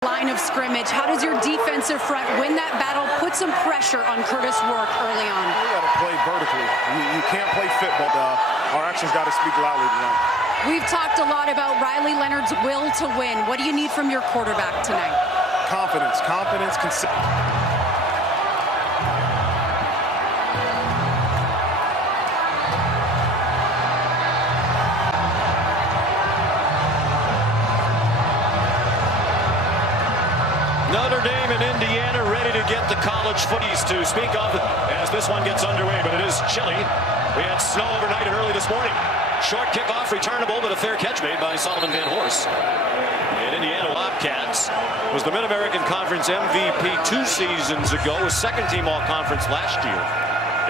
Line of scrimmage. How does your defensive front win that battle, put some pressure on Curtis Rourke early on? We got to play vertically. You can't play fit, but our actions got to speak loudly tonight. We've talked a lot about Riley Leonard's will to win. What do you need from your quarterback tonight? Confidence, Notre Dame and Indiana ready to get the college footies to speak of as this one gets underway, but it is chilly. We had snow overnight and early this morning. Short kickoff returnable, but a fair catch made by Solomon Van Horst. And Indiana Bobcats was the Mid-American Conference MVP 2 seasons ago, was second-team All-Conference last year.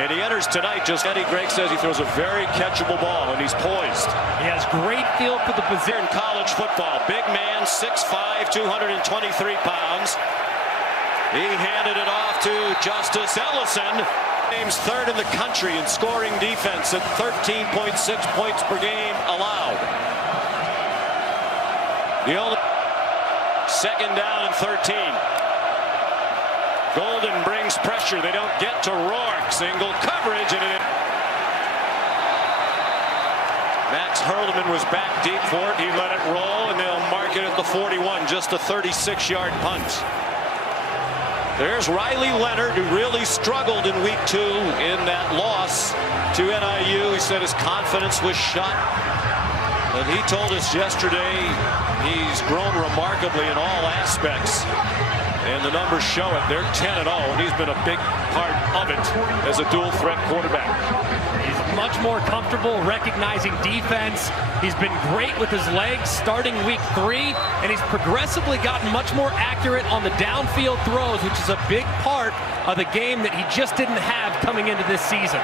And he enters tonight, just Eddie Gregg says he throws a very catchable ball, and he's poised. He has great feel for the position. In college football, big man, 6'5", 223 pounds. He handed it off to Justice Ellison. James third in the country in scoring defense at 13.6 points per game allowed. The only second down and 13. Golden brings pressure. They don't get to Rourke. Single coverage. And Max Hurlman was back deep for it. He let it roll, and they'll mark it at the 41. Just a 36-yard punt. There's Riley Leonard, who really struggled in week 2 in that loss to NIU. He said his confidence was shot. And he told us yesterday he's grown remarkably in all aspects. And the numbers show it. They're 10-0, and he's been a big part of it as a dual-threat quarterback. He's much more comfortable recognizing defense. He's been great with his legs starting week 3, and he's progressively gotten much more accurate on the downfield throws, which is a big part of the game that he just didn't have coming into this season.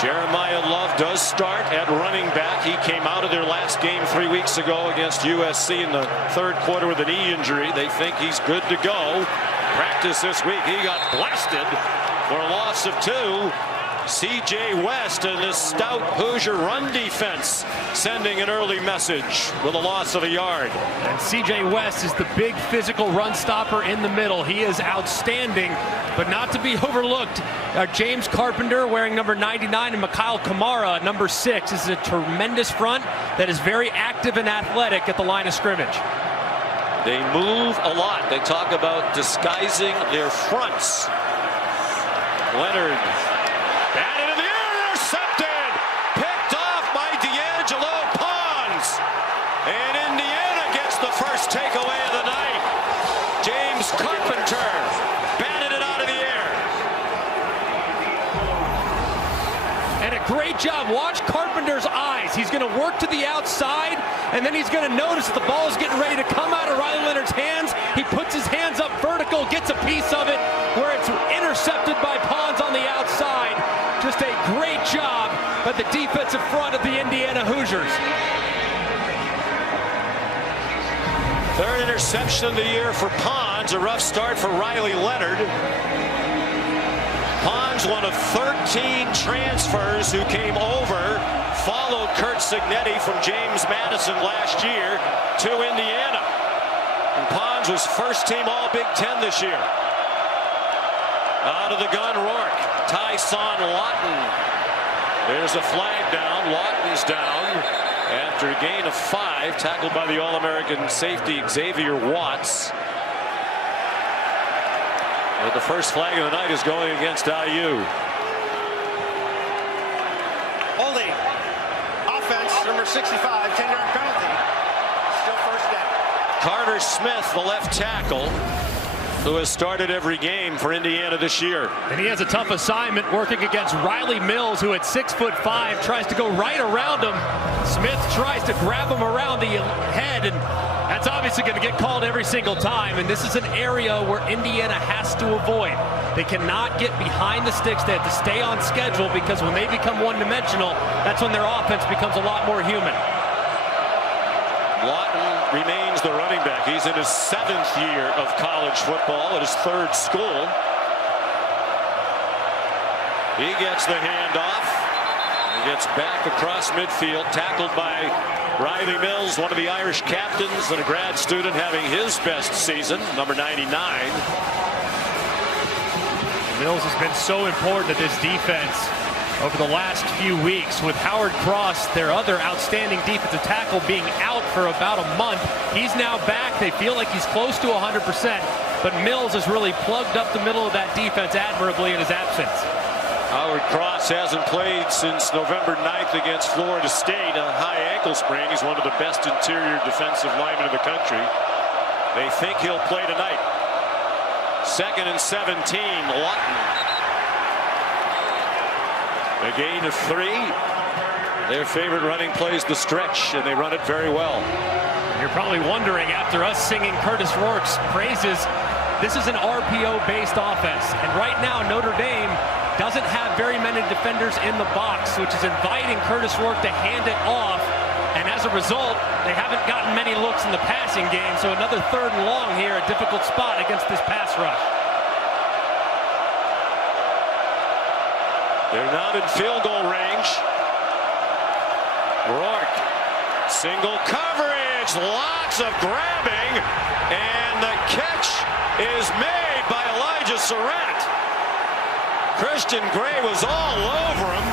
Jeremiah Love does start at running back. He came out of their last game 3 weeks ago against USC in the third quarter with a knee injury. They think he's good to go. Practice this week. He got blasted for a loss of 2. C.J. West and this stout Hoosier run defense sending an early message with a loss of a yard. And C.J. West is the big physical run stopper in the middle. He is outstanding, but not to be overlooked. James Carpenter wearing number 99 and Mikhail Kamara number 6 this is a tremendous front that is very active and athletic at the line of scrimmage. They move a lot. They talk about disguising their fronts. Leonard batted in the air, intercepted, picked off by D'Angelo Pons. And Indiana gets the first takeaway of the night. James Carpenter batted it out of the air. And a great job. Watch Carpenter's eyes. He's going to work to the outside, and then he's going to notice that the ball is getting ready to come out of Riley Leonard's hands. He puts his hands up vertical, gets a piece of it where it's intercepted by Pons on the outside. Just a great job by the defensive front of the Indiana Hoosiers. Third interception of the year for Pons. A rough start for Riley Leonard. Pons, one of 13 transfers who came over, followed Curt Cignetti from James Madison last year to Indiana. And Pons was first team All Big Ten this year. Out of the gun, Rourke. Tyson Lawton. There's a flag down. Lawton's down after a gain of 5, tackled by the All-American safety Xavier Watts. But the first flag of the night is going against IU. Holding. Offense, number 65, 10-yard penalty. Still first down. Carter Smith, the left tackle, who has started every game for Indiana this year. And he has a tough assignment working against Riley Mills, who at 6'5" tries to go right around him. Smith tries to grab him around the head, and that's obviously going to get called every single time. And this is an area where Indiana has to avoid. They cannot get behind the sticks. They have to stay on schedule, because when they become one-dimensional, that's when their offense becomes a lot more human. Lawton remains the running back. He's in his 7th year of college football at his 3rd school. He gets the handoff. Gets back across midfield, tackled by Riley Mills, one of the Irish captains and a grad student having his best season, number 99. Mills has been so important to this defense over the last few weeks, with Howard Cross, their other outstanding defensive tackle, being out for about a month. He's now back. They feel like he's close to 100%, but Mills has really plugged up the middle of that defense admirably in his absence. Howard Cross hasn't played since November 9th against Florida State, a high ankle sprain. He's one of the best interior defensive linemen in the country. They think he'll play tonight. 2nd and 17, Lawton. A gain of 3. Their favorite running play is the stretch, and they run it very well. You're probably wondering, after us singing Curtis Rourke's praises, this is an RPO-based offense. And right now, Notre Dame doesn't have very many defenders in the box, which is inviting Curtis Rourke to hand it off. And as a result, they haven't gotten many looks in the passing game. So another 3rd and long here, a difficult spot against this pass rush. They're not in field goal range. Rourke, single coverage, lots of grabbing, and the catch is made by Elijah Surratt. Christian Gray was all over him,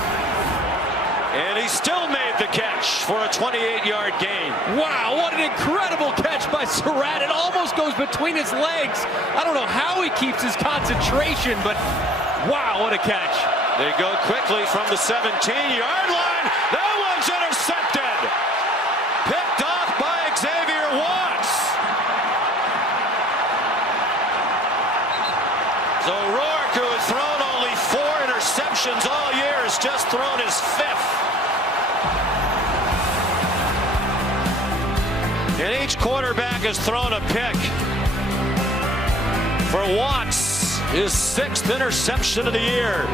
and he still made the catch for a 28-yard gain. Wow, what an incredible catch by Surratt. It almost goes between his legs. I don't know how he keeps his concentration, but wow, what a catch. They go quickly from the 17-yard line. That one's intercepted. Picked off by Xavier Watts. So Rourke, who has thrown only 4 interceptions all year, has just thrown his 5th. And each quarterback has thrown a pick. For Watts, his 6th interception of the year.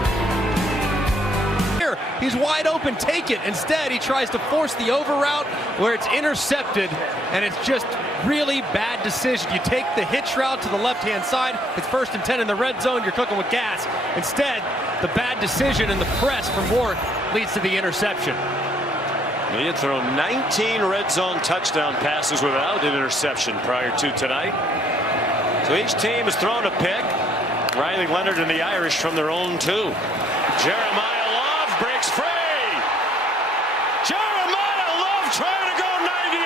He's wide open, take it. Instead, he tries to force the over route where it's intercepted, and it's just really bad decision. You take the hitch route to the left-hand side, it's 1st and 10 in the red zone, you're cooking with gas. Instead, the bad decision and the press from Rourke leads to the interception. He had thrown 19 red zone touchdown passes without an interception prior to tonight. So each team has thrown a pick. Riley Leonard and the Irish from their own 2. Jeremiah breaks free. Jeremiah Love trying to go 98.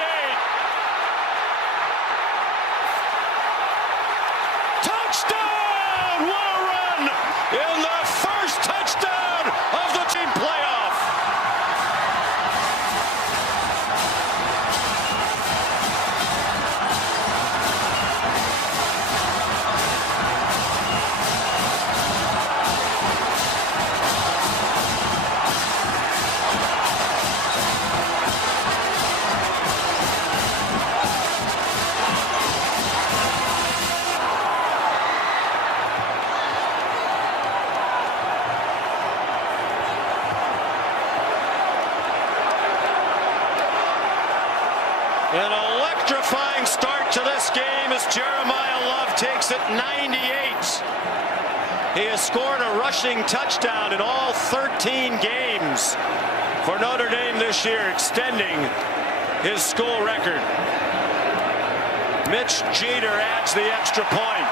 Touchdown! What a run in the first touchdown of the team playoff. An electrifying start to this game as Jeremiah Love takes it 98. He has scored a rushing touchdown in all 13 games for Notre Dame this year, extending his school record. Mitch Jeter adds the extra point.